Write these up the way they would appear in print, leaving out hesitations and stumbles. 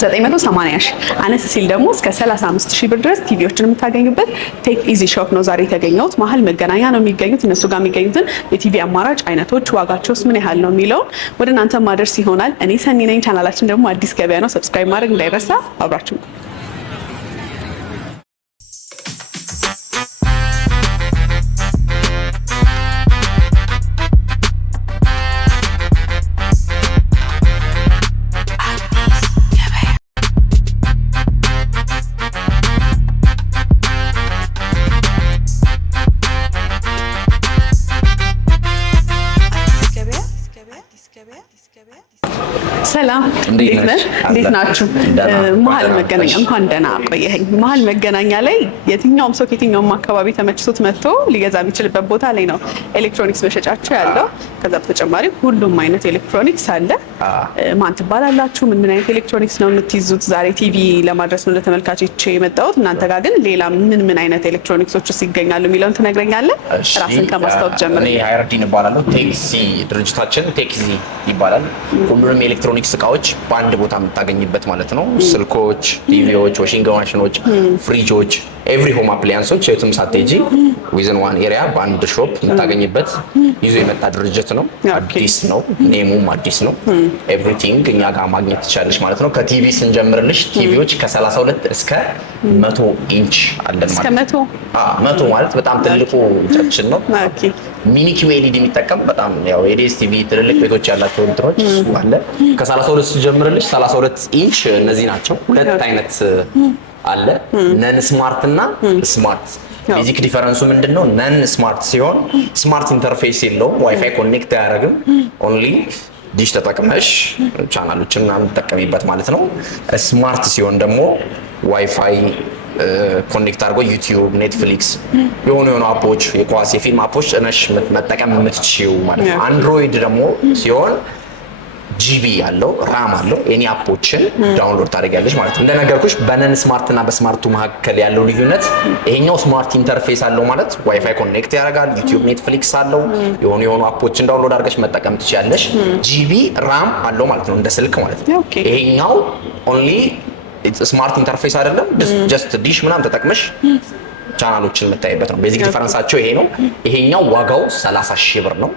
980 ሺህ አነስ ሲል ደግሞ እስከ 35 ሺህ ብር ድረስ ቲቪዎችን የምታገኙበት ቴክ ኢዚ ሾፕ ነው ዛሬ የተገኘሁት። መሀል መገናኛ ነው የሚገኙት። እነሱ ጋር የሚገኙትን የቲቪ አማራጭ አይነቶች፣ ዋጋቸውስ ምን ያህል ነው የሚለውን ወደ እናንተ ማድረስ ይሆናል። እኔ ሰኒ ነኝ። ቻናላችን ደግሞ አዲስ ገበያ ነው። ሰብስክራይብ ማድረግ እንዳይረሳ። አብራችሁ ሰላም እንዴት ናችሁ? መሀል መገናኛ እንኳን ደህና ቆየኸኝ። መሀል መገናኛ ላይ የትኛውም ሰው ከየትኛውም አካባቢ ተመችቶት መጥቶ ሊገዛ የሚችልበት ቦታ ላይ ነው ኤሌክትሮኒክስ መሸጫቸው ያለው። ከዛ በተጨማሪ ሁሉም አይነት ኤሌክትሮኒክስ አለ። ማን ትባላላችሁ? ምን አይነት ኤሌክትሮኒክስ ነው የምትይዙት? ዛሬ ቲቪ ለማድረስ ነው ለተመልካቾች የመጣሁት። እናንተ ጋር ግን ሌላ ምን አይነት ኤሌክትሮኒክሶች ይገኛሉ የሚለውን ትነግረኛለህ? ራስን ከማስታወቅ ጀምር። እኔ ሃይረዲን እባላለሁ። ቴክሲ ድርጅታችን ቴክሲ ይባላል። ሁሉንም ኤሌክትሮኒክስ እቃዎች በአንድ ቦታ የምታገኝበት ማለት ነው። ስልኮች፣ ቲቪዎች፣ ዋሺንግ ማሽኖች፣ ፍሪጆች፣ ኤቭሪ ሆም አፕላያንሶች የትም ሳትሄጂ ዊዝን ዋን ኤሪያ በአንድ ሾፕ የምታገኝበት ይዞ የመጣ ድርጅት ነው። አዲስ ነው፣ ኔሙም አዲስ ነው። ኤቭሪቲንግ እኛ ጋር ማግኘት ትችላለሽ ማለት ነው። ከቲቪ ስንጀምርልሽ ቲቪዎች ከ32 እስከ 100 ኢንች አለን ማለት ነው። 100 ማለት በጣም ትልቁ ኢንቻችን ነው። ሚኒ ኪዩኤልኢዲ የሚጠቀም በጣም ያው የዲኤስ ቲቪ ትልልቅ ቤቶች ያላቸው እንትሮች አለ። ከ32 ስንጀምርልሽ 32 ኢንች እነዚህ ናቸው። ሁለት አይነት አለ፣ ነን ስማርት እና ስማርት። ቤዚክ ዲፈረንሱ ምንድነው? ነን ስማርት ሲሆን ስማርት ኢንተርፌስ የለውም፣ ዋይፋይ ኮኔክት አያደርግም። ኦንሊ ዲሽ ተጠቅመሽ ቻናሎችን የምትጠቀሚበት ማለት ነው። ስማርት ሲሆን ደግሞ ዋይፋይ ኮኔክት አድርጎ ዩቲዩብ፣ ኔትፍሊክስ የሆኑ አፖች፣ የኳስ የፊልም አፖች ጭነሽ መጠቀም የምትችይው ማለት ነው። አንድሮይድ ደግሞ ሲሆን ጂቢ ያለው ራም አለው ኤኒ አፖችን ዳውንሎድ ታደርጊያለሽ ማለት ነው። እንደነገርኩሽ በነን ስማርት እና በስማርቱ መካከል ያለው ልዩነት ይሄኛው ስማርት ኢንተርፌስ አለው ማለት ዋይፋይ ኮኔክት ያደርጋል፣ ዩቲዩብ፣ ኔትፍሊክስ አለው፣ የሆኑ አፖችን ዳውንሎድ አድርገሽ መጠቀም ትችያለሽ። ጂቢ ራም አለው ማለት ነው፣ እንደ ስልክ ማለት ነው። ይሄኛው ኦንሊ ስማርት ኢንተርፌስ አይደለም፣ ጀስት ዲሽ ምናምን ተጠቅመሽ ቻናሎችን የምታይበት ነው። ቤዚክ ዲፈረንሳቸው ይሄ ነው። ይሄኛው ዋጋው 30 ሺህ ብር ነው።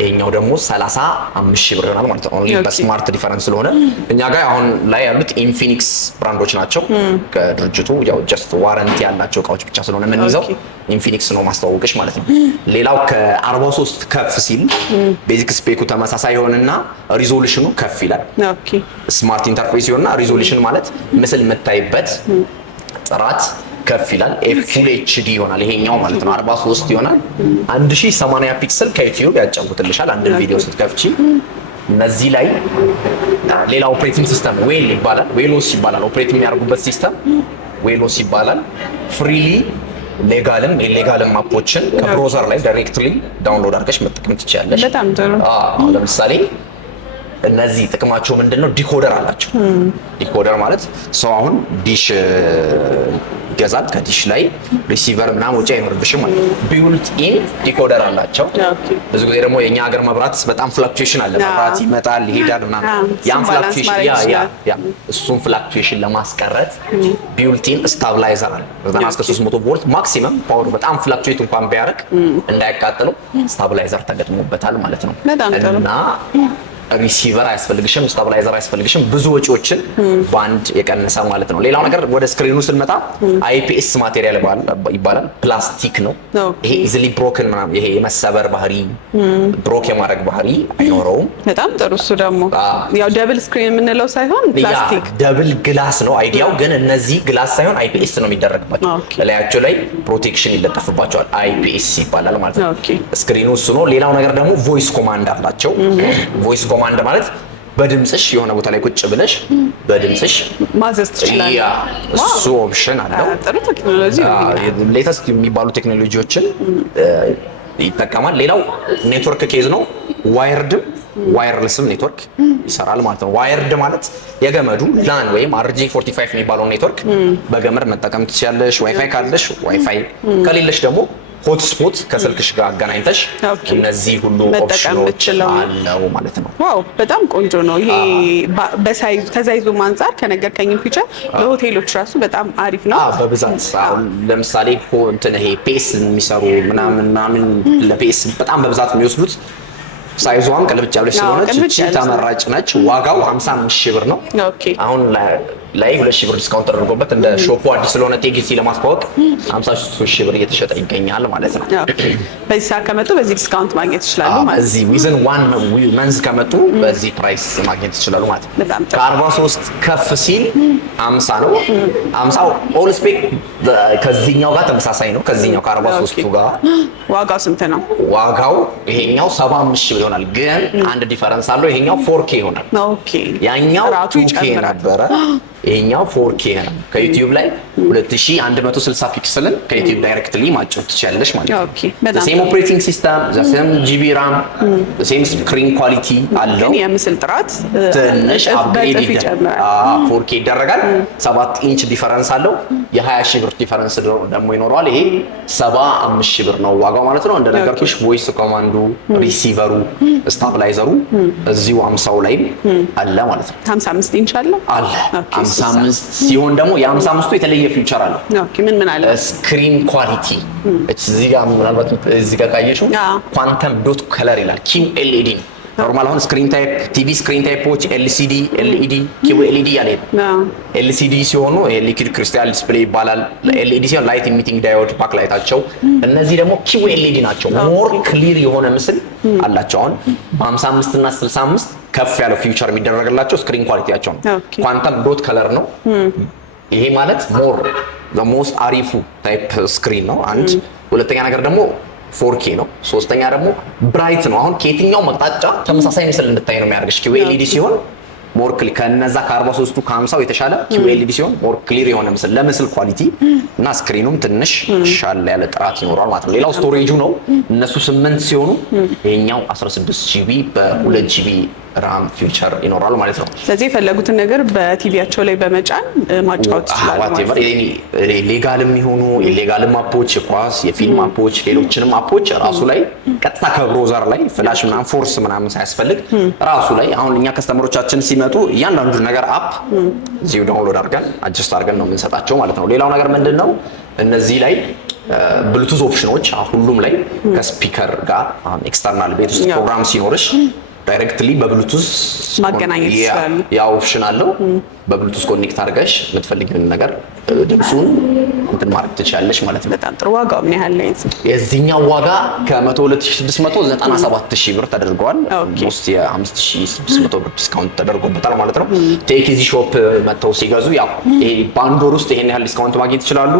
ይሄኛው ደግሞ 35 ሺህ ብር ይሆናል ማለት ነው። ኦንሊ በስማርት ዲፈረንስ ስለሆነ እኛ ጋር አሁን ላይ ያሉት ኢንፊኒክስ ብራንዶች ናቸው። ከድርጅቱ ያው ጀስት ዋረንቲ ያላቸው እቃዎች ብቻ ስለሆነ የምንይዘው ኢንፊኒክስ ነው ማስተዋወቅሽ ማለት ነው። ሌላው ከ43 ከፍ ሲል ቤዚክ ስፔኩ ተመሳሳይ ይሆንና ሪዞሉሽኑ ከፍ ይላል። ስማርት ኢንተርፌስ ይሆንና ሪዞሉሽን ማለት ምስል የምታይበት ጥራት ከፍ ይላል። ፉል ኤችዲ ይሆናል ይሄኛው ማለት ነው። 43 ይሆናል። 1080 ፒክሰል ከዩቲዩብ ያጫውትልሻል አንድ ቪዲዮ ስትከፍቺ። እነዚህ ላይ ሌላ ኦፕሬቲንግ ሲስተም ዌል ይባላል፣ ዌሎስ ይባላል። ኦፕሬት የሚያደርጉበት ሲስተም ዌሎስ ይባላል። ፍሪሊ ሌጋልም ኢሌጋልም አፖችን ከብሮዘር ላይ ዳይሬክትሊ ዳውንሎድ አድርገሽ መጠቀም ትችያለሽ። በጣም ጥሩ። ለምሳሌ እነዚህ ጥቅማቸው ምንድነው? ዲኮደር አላቸው። ዲኮደር ማለት ሰው አሁን ዲሽ ይገዛል፣ ከዲሽ ላይ ሪሲቨር ምናምን ወጪ አይኖርብሽም ማለት ነው። ቢውልት ኢን ዲኮደር አላቸው። ብዙ ጊዜ ደግሞ የኛ ሀገር መብራት በጣም ፍላክቹዌሽን አለ። መብራት ይመጣል ይሄዳል ምናምን፣ ያን ፍላክቹዌሽን እሱን ፍላክቹዌሽን ለማስቀረት ቢውልት ኢን ስታብላይዘር አለ። 90 እስከ 300 ቮልት ማክሲመም ፓወር በጣም ፍላክቹዌት እንኳን ቢያደርግ እንዳያቃጥለው ስታብላይዘር ተገጥሞበታል ማለት ነው። እና ሪሲቨር አያስፈልግሽም፣ ስታብላይዘር አያስፈልግሽም። ብዙ ወጪዎችን ባንድ የቀነሰ ማለት ነው። ሌላው ነገር ወደ ስክሪኑ ስንመጣ አይፒኤስ ማቴሪያል ይባላል። ፕላስቲክ ነው ይሄ። ኢዚሊ ብሮክን ምናምን ይሄ የመሰበር ባህሪ ብሮክ የማድረግ ባህሪ አይኖረውም። በጣም ጥሩ። እሱ ደግሞ ያው ደብል ስክሪን የምንለው ሳይሆን ፕላስቲክ ደብል ግላስ ነው አይዲያው። ግን እነዚህ ግላስ ሳይሆን አይፒኤስ ነው የሚደረግባቸው። በላያቸው ላይ ፕሮቴክሽን ይለጠፍባቸዋል። አይፒኤስ ይባላል ማለት ነው። ስክሪኑ እሱ ነው። ሌላው ነገር ደግሞ ቮይስ ኮማንድ አላቸው። ቮይስ ኮማንድ ማለት በድምጽሽ የሆነ ቦታ ላይ ቁጭ ብለሽ በድምጽሽ ማዘዝ ትችላለሽ። እሱ ኦፕሽን አለው። ጥሩ ቴክኖሎጂ ነው። ሌተስት የሚባሉ ቴክኖሎጂዎችን ይጠቀማል። ሌላው ኔትወርክ ኬዝ ነው። ዋይርድም ዋየርለስም ኔትወርክ ይሰራል ማለት ነው። ዋየርድ ማለት የገመዱ ላን ወይም RJ45 የሚባለው ኔትወርክ በገመድ መጠቀም ትችያለሽ። ዋይፋይ ካለሽ ዋይፋይ፣ ከሌለሽ ደግሞ ሆትስፖት ከስልክሽ ጋር አገናኝተሽ እነዚህ ሁሉ ኦፕሽኖች አለው ማለት ነው። ዋው በጣም ቆንጆ ነው። ይሄ በሳይዝ ከሳይዙ አንፃር ከነገርከኝ ፊቸር ለሆቴሎች ራሱ በጣም አሪፍ ነው። በብዛት አሁን ለምሳሌ እንትን ይሄ ፔስ የሚሰሩ ምናምን ለፔስ በጣም በብዛት የሚወስዱት ሳይዟም ቅልብጭ ያለች ስለሆነች እቺ ተመራጭ ነች። ዋጋው 55,000 ብር ነው። አሁን ላይ 2,000 ብር ዲስካውንት ተደርጎበት እንደ ሾፑ አዲስ ስለሆነ ቴክሲ ለማስተዋወቅ 53,000 ብር እየተሸጠ ይገኛል ማለት ነው። በዚህ ሰዓት ከመጡ በዚህ ዲስካውንት ማግኘት ይችላሉ ማለት ነው። እዚህ ዊዝን 1 መንዝ ከመጡ በዚህ ፕራይስ ማግኘት ይችላሉ ማለት ነው። ከ43 ከፍ ሲል 50 ነው። 50 ኦል ስፔክ ከዚህኛው ጋር ተመሳሳይ ነው። ከዚህኛው ከ43ቱ ጋር ዋጋው ስንት ነው? ዋጋው ይሄኛው 75,000 ብር ይሆናል። ግን አንድ ዲፈረንስ አለው። ይሄኛው 4K ይሆናል። ያኛው 2K ነበረ። ይሄኛው 4K ነው። ከዩቲዩብ ላይ 2160 ፒክሰልን ከዩቲዩብ ዳይሬክትሊ ማጫወት ትችላለሽ ማለት ነው። ሴም ኦፕሬቲንግ ሲስተም፣ ሴም ጂቢ ራም፣ ሴም ስክሪን ኳሊቲ አለው። ግን የምስል ጥራት ትንሽ አፕግሬድ ይደረጋል። 4K ይደረጋል። 7 ኢንች ዲፈረንስ አለው። የ20,000 ብር ዲፈረንስ ደግሞ ይኖረዋል። ይሄ 75,000 ብር ነው ዋጋው ማለት ነው። እንደነገርኩሽ ቮይስ ኮማንዱ፣ ሪሲቨሩ፣ ስታብላይዘሩ እዚሁ 50 ላይ አለ ማለት ነው። 55 ኢንች አለ 55 ሲሆን ደግሞ የ55ቱ የተለየ ፊውቸር አለው። ምን አለ? ስክሪን ኳሊቲ እዚህ ጋር ምናልባት እዚህ ጋር ካየሽው ኳንተም ዶት ከለር ይላል። QLED ኖርማል አሁን ስክሪን ታይፕ ቲቪ ስክሪን ታይፖች LCD፣ LED፣ QLED ያለ LCD ሲሆኑ ሊኩዊድ ክሪስታል ዲስፕሌይ ይባላል። LED ሲሆን ላይት ኢሚቲንግ ዳዮድ ባክ ላይታቸው። እነዚህ ደግሞ QLED ናቸው። ሞር ክሊር የሆነ ምስል አላቸው። አሁን በ55 እና 65 ከፍ ያለው ፊውቸር የሚደረግላቸው ስክሪን ኳሊቲያቸው ነው። ኳንተም ዶት ከለር ነው። ይሄ ማለት ሞር ሞስት አሪፉ ታይፕ ስክሪን ነው። አንድ ሁለተኛ ነገር ደግሞ 4K ነው። ሶስተኛ ደግሞ ብራይት ነው። አሁን ከየትኛው መቅጣጫ ተመሳሳይ ምስል እንድታይ ነው የሚያደርግሽ። QLED ሲሆን ሞር ክሊር ከነዛ ከ43ቱ ከ50 የተሻለ QLED ሲሆን ሞር ክሊር የሆነ ምስል ለምስል ኳሊቲ እና ስክሪኑም ትንሽ ሻል ያለ ጥራት ይኖራል ማለት ነው። ሌላው ስቶሬጁ ነው። እነሱ 8 ሲሆኑ ይሄኛው 16 GB በ2 GB ራም ፊውቸር ይኖራል ማለት ነው። ስለዚህ የፈለጉትን ነገር በቲቪያቸው ላይ በመጫን ማጫወት ይችላሉ ማለት ነው። ሌጋልም ይሆኑ ኢሌጋልም አፖች፣ የኳስ የፊልም አፖች፣ ሌሎችንም አፖች ራሱ ላይ ቀጥታ ከብሮዘር ላይ ፍላሽ ምናምን ፎርስ ምናምን ሳያስፈልግ ራሱ ላይ አሁን እኛ ከስተመሮቻችን ሲመጡ እያንዳንዱን ነገር አፕ እዚሁ ዳውንሎድ አድርገን አጀስት አድርገን ነው የምንሰጣቸው ማለት ነው። ሌላው ነገር ምንድነው እነዚህ ላይ ብሉቱዝ ኦፕሽኖች ሁሉም ላይ ከስፒከር ጋር አሁን ኤክስተርናል ቤት ውስጥ ፕሮግራም ሲኖርሽ ዳይሬክትሊ በብሉቱዝ ማገናኘት ይችላል። ያ ኦፕሽን አለው። በብሉቱዝ ኮኔክት አድርገሽ የምትፈልጊውን ነገር ድምጹን እንትን ማድረግ ትችላለሽ ማለት ነው። በጣም ጥሩ። ዋጋው ምን ያህል ነው? የዚህኛው ዋጋ ከ12697,000 ብር ተደርጓል። ሞስት የ5600 ብር ዲስካውንት ተደርጎበታል ማለት ነው። ቴክዚ ሾፕ መተው ሲገዙ ያው ይሄ ባንድ ወር ውስጥ ይሄን ያህል ዲስካውንት ማግኘት ይችላሉ።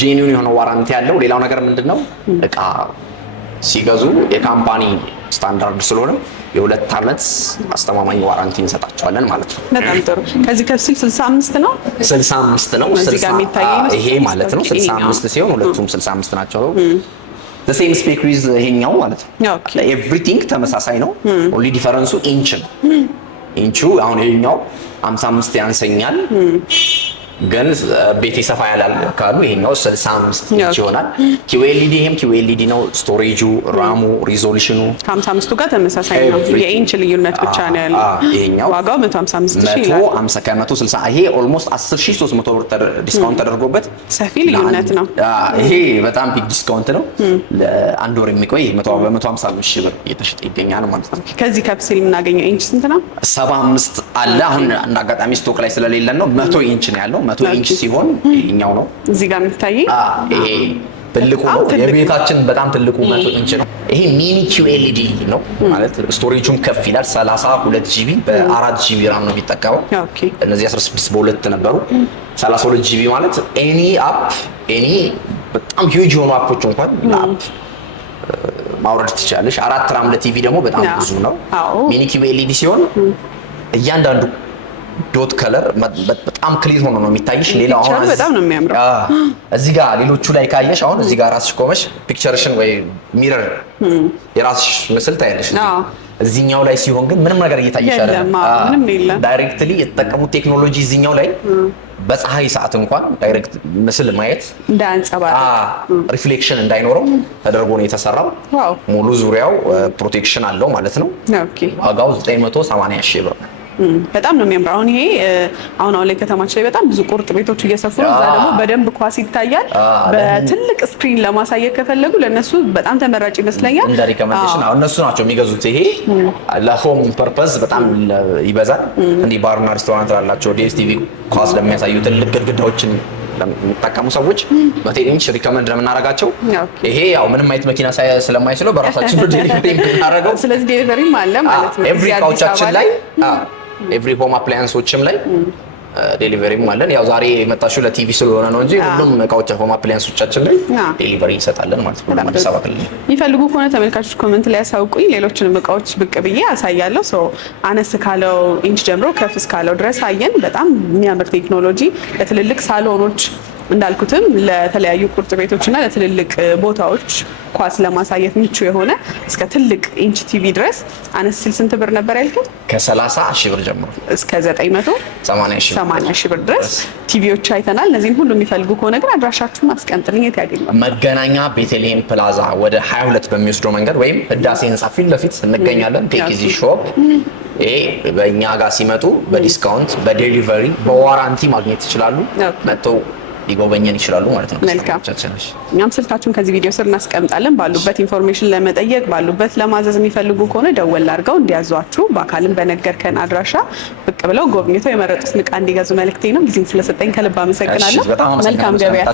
ጄኒውን የሆነ ዋራንቲ ያለው። ሌላው ነገር ምንድነው እቃ ሲገዙ የካምፓኒ ስታንዳርድ ስለሆነ የ2 ዓመት አስተማማኝ ዋራንቲ እንሰጣቸዋለን ማለት ነው። በጣም ጥሩ። ከዚህ ከፍሲል 65 ነው 65 ነው። ይሄ ማለት ነው 65 ሲሆን ሁለቱም 65 ናቸው። the same spec with ይሄኛው ማለት ነው። ኤቭሪቲንግ ተመሳሳይ ነው። ኦንሊ ዲፈረንሱ ኢንች ነው። ኢንቹ አሁን ይሄኛው 55 ያንሰኛል ግን ቤት ሰፋ ያላል ካሉ ይሄኛው 65 ኢንች ይሆናል። QLED ይሄም QLED ነው። ስቶሬጁ፣ ራሙ፣ ሪዞሉሽኑ ከ55ቱ ጋር ተመሳሳይ ነው። የኢንች ልዩነት ብቻ ነው ያለው። ይሄኛው ዋጋው 155,000 ይላል። 150 ከ160 ይሄ ኦልሞስት 10,300 ብር ዲስካውንት ተደርጎበት ሰፊ ልዩነት ነው። ይሄ በጣም ቢግ ዲስካውንት ነው። ለአንድ ወር የሚቆይ 155,000 ብር እየተሸጠ ይገኛል ማለት ነው። ከዚህ ከፍሲል የምናገኘው ኢንች ስንት ነው? 75 አለ። አሁን እንደ አጋጣሚ ስቶክ ላይ ስለሌለን ነው 100 ኢንች ነው ያለው። 100 ኢንች ሲሆን ይሄኛው ነው እዚህ ጋር የሚታየው። ይሄ ትልቁ ነው። የቤታችን በጣም ትልቁ 100 ኢንች ነው። ይሄ ሚኒ QLED ነው ማለት ስቶሬጁም ከፍ ይላል። 32 GB በ4 GB ራም ነው የሚጠቀመው። እነዚህ 16 በ2 ነበሩ። 32 GB ማለት ኤኒ አፕ ኤኒ በጣም ሂውጅ የሆኑ አፖች እንኳን ለአፕ ማውረድ ትችላለሽ። 4 ራም ለቲቪ ደግሞ በጣም ብዙ ነው። ሚኒ QLED ሲሆን እያንዳንዱ ዶት ከለር በጣም ክሊር ሆኖ ነው የሚታይሽ። ሌላው አሁን በጣም ነው የሚያምረው። እዚህ ጋር ሌሎቹ ላይ ካየሽ አሁን እዚህ ጋር ራስሽ ቆመሽ ፒክቸርሽን ወይ ሚረር የራስሽ ምስል ታያለሽ። እዚህኛው ላይ ሲሆን ግን ምንም ነገር እየታየሽ አይደለም። ምንም የለም። ዳይሬክትሊ የተጠቀሙት ቴክኖሎጂ እዚህኛው ላይ በፀሐይ ሰዓት እንኳን ዳይሬክት ምስል ማየት እንዳያንጸባርቅ ሪፍሌክሽን እንዳይኖረው ተደርጎ ነው የተሰራው። ሙሉ ዙሪያው ፕሮቴክሽን አለው ማለት ነው። ዋጋው 980 ሺህ ብር። በጣም ነው የሚያምረው። አሁን ይሄ አሁን ላይ ከተማችን ላይ በጣም ብዙ ቁርጥ ቤቶች እየሰፉ ነው። እዛ ደግሞ በደንብ ኳስ ይታያል። በትልቅ ስክሪን ለማሳየት ከፈለጉ ለነሱ በጣም ተመራጭ ይመስለኛል። እንደ ሪኮመንዴሽን አሁን እነሱ ናቸው የሚገዙት። ይሄ ለሆም ፐርፐዝ በጣም ይበዛል። እንዲህ ባርና ሬስቶራንት ላላቸው ዲኤስቲቪ ኳስ ለሚያሳዩ ትልቅ ግድግዳዎችን ለሚጠቀሙ ሰዎች በቴክኒክ ሪኮመንድ ለምናደርጋቸው ይሄ ያው ምንም አይነት መኪና ስለማይችለው በራሳችን ዴሊቨሪ የምናደርገው። ስለዚህ ዴሊቨሪም አለ ማለት ነው። ኤቭሪ እቃዎቻችን ላይ ኤቭሪ ሆም አፕላያንሶችም ላይ ዴሊቨሪም አለን። ያው ዛሬ የመጣሽው ለቲቪ ስለሆነ ነው እንጂ ሁሉም እቃዎች ሆም አፕላያንሶቻችን ላይ ዴሊቨሪ እንሰጣለን ማለት ነው። አዲስ አበባ ክልል የሚፈልጉ ከሆነ ተመልካቾች ኮሜንት ላይ ያሳውቁኝ። ሌሎችንም እቃዎች ብቅ ብዬ አሳያለሁ። ሶ አነስ ካለው ኢንች ጀምሮ ከፍ እስካለው ድረስ አየን። በጣም የሚያምር ቴክኖሎጂ ለትልልቅ ሳሎኖች እንዳልኩትም ለተለያዩ ቁርጥ ቤቶች እና ለትልልቅ ቦታዎች ኳስ ለማሳየት ምቹ የሆነ እስከ ትልቅ ኢንች ቲቪ ድረስ አነስ ሲል ስንት ብር ነበር ያልኩት? ከ30 ሺህ ብር ጀምሮ እስከ 980 ሺህ ብር ድረስ ቲቪዎች አይተናል። እነዚህን ሁሉ የሚፈልጉ ከሆነ ግን አድራሻችሁን አስቀምጥልኝ። የት ያገኛል? መገናኛ ቤተልሔም ፕላዛ ወደ 22 በሚወስደው መንገድ ወይም ህዳሴ ህንጻ ፊት ለፊት እንገኛለን። ቴክዚ ሾፕ። ይሄ በእኛ ጋር ሲመጡ በዲስካውንት በዴሊቨሪ በዋራንቲ ማግኘት ይችላሉ። መጥተው ሊጎበኘን ይችላሉ ማለት ነው። መልካም። እኛም ስልካችሁን ከዚህ ቪዲዮ ስር እናስቀምጣለን። ባሉበት ኢንፎርሜሽን ለመጠየቅ ባሉበት ለማዘዝ የሚፈልጉ ከሆነ ደወል አድርገው እንዲያዟችሁ በአካልም በነገርከን አድራሻ ብቅ ብለው ጎብኝተው የመረጡትን ዕቃ እንዲገዙ መልእክቴ ነው። ጊዜን ስለሰጠኝ ከልብ አመሰግናለሁ። መልካም ገበያ።